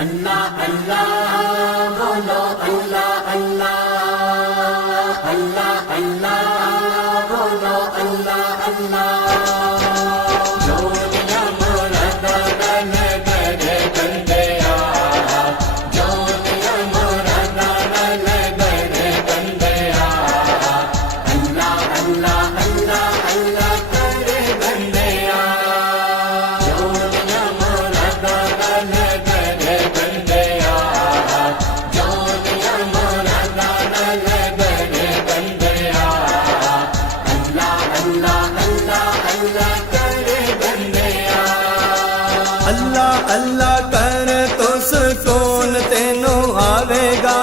اللہ اللہ بولو اللہ اللہ اللہ اللہ بولو اللہ اللہ جو دیا مراد دل کرے بندیا جو دیا مراد دل کرے بندیا اللہ اللہ اللہ اللہ کرے بندیا جو دیا مراد دل کرے بندیا جو دیا مراد دل کرے بندیا اللہ اللہ اللہ اللہ کرے بندیا اللہ اللہ کر تو سکون تینوں آوے گا،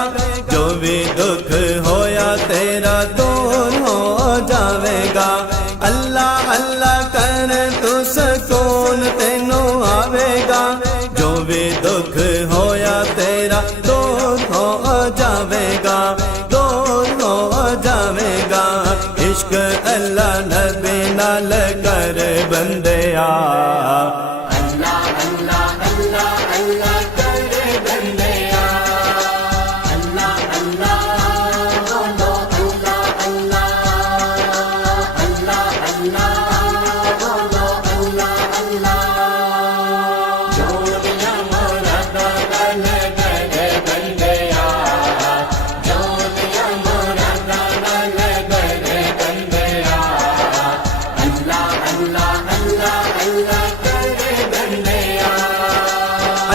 جو بھی دکھ ہویا تیرا دور ہو جاوے گا۔ اللہ اللہ کر تو سکون تینوں آوے گا، جو بھی دکھ ہویا تیرا دور ہو جاوے گا، دور ہو جاوے گا۔ عشق اللہ نبی نال کر بندیا، اللہ اللہ اللہ اللہ کرے بندیا اللہ اللہ بولو اللہ اللہ اللہ اللہ بولو اللہ اللہ جو دیا مراد دل کرے بندیا جو دیا مراد دل کرے بندیا اللہ اللہ اللہ اللہ کرے بندیا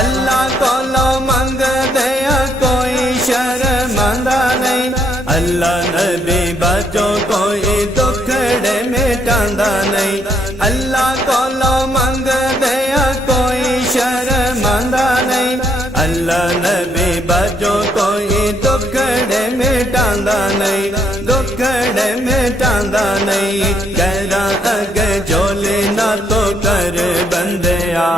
اللہ کولو منگ دیا کوئی شرمندہ نہیں، اللہ نبی بچو کوئی دکھڑے مٹاندا نہیں۔ اللہ کولو منگ دیا کوئی شرمندہ نہیں، اللہ نبی بچو کوئی دکھڑے مٹاندا نہیں، دکھڑے مٹاندا نہیں۔ کہرا اگے جھولے نہ تو کر بندیا،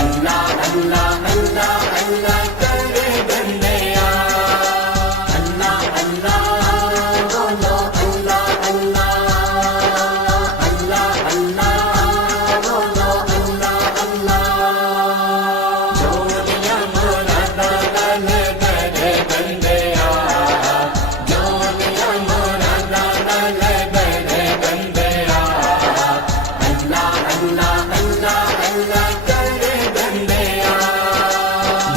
اللہ اللہ اللہ اللہ کرے بندیا اللہ اللہ بولو اللہ اللہ اللہ اللہ بولو اللہ اللہ جو دیا مراد دل کرے بندیا جو دیا مراد دل کرے بندیا اللہ اللہ اللہ اللہ کرے بندیا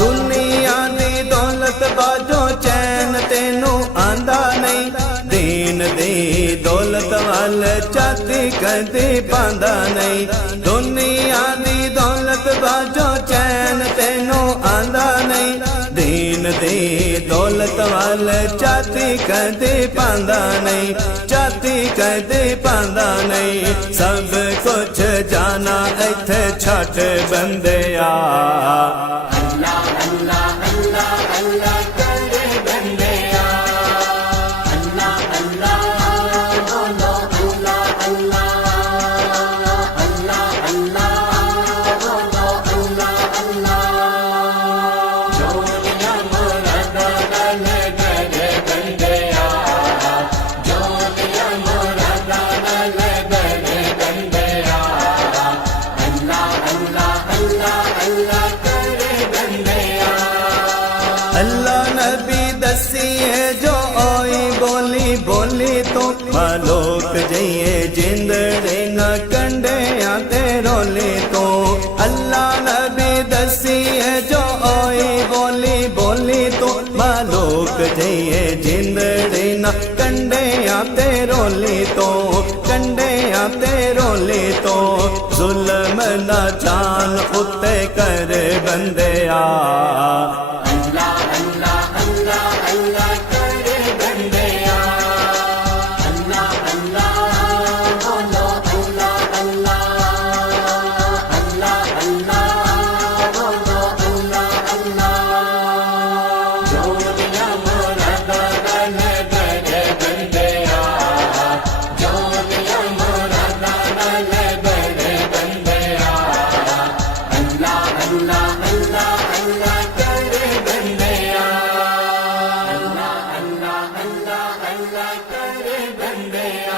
دنیا دی دولت باجو چین تینوں آندا نہیں، دین دی دولت وال چاتی کدی پاندا نہیں۔ دنیا دی دولت باجو چین تینوں آندا نہیں، دین دی دولت وال چاتی کدی پاندا نہیں، چاتی کدی پاندا نہیں۔ سب کچھ جانا ایتھے چھٹ بندیا، اللہ اللہ اللہ اللہ کرے بندیا اللہ اللہ بولو اللہ اللہ اللہ اللہ بولو اللہ اللہ جو دیا مراد دل کرے بندیا جو دیا مراد دل کرے بندیا اللہ اللہ اللہ اللہ کرے بندیا اللہ نبی دسیے جو آئی بولی بولی تو مالوک جئیے جندڑے نہ کنڈیاں تے رولی تو۔ اللہ نبی دسیے جو آئی بولی بولی تو مالوک جئیے جندڑے نہ کنڈیاں تے رولی تو، کنڈیاں تے رولی تو۔ ظلم نہ جان اتے کر بندیا، اللہ اللہ اللہ اللہ کرے بندیا اللہ اللہ بولو اللہ اللہ اللہ اللہ بولو اللہ اللہ جو دیا مراد دل کرے بندیا جو دیا مراد دل کرے بندیا اللہ اللہ اللہ اللہ کرے بندیا اللہ اللہ اللہ اللہ کرے بندیا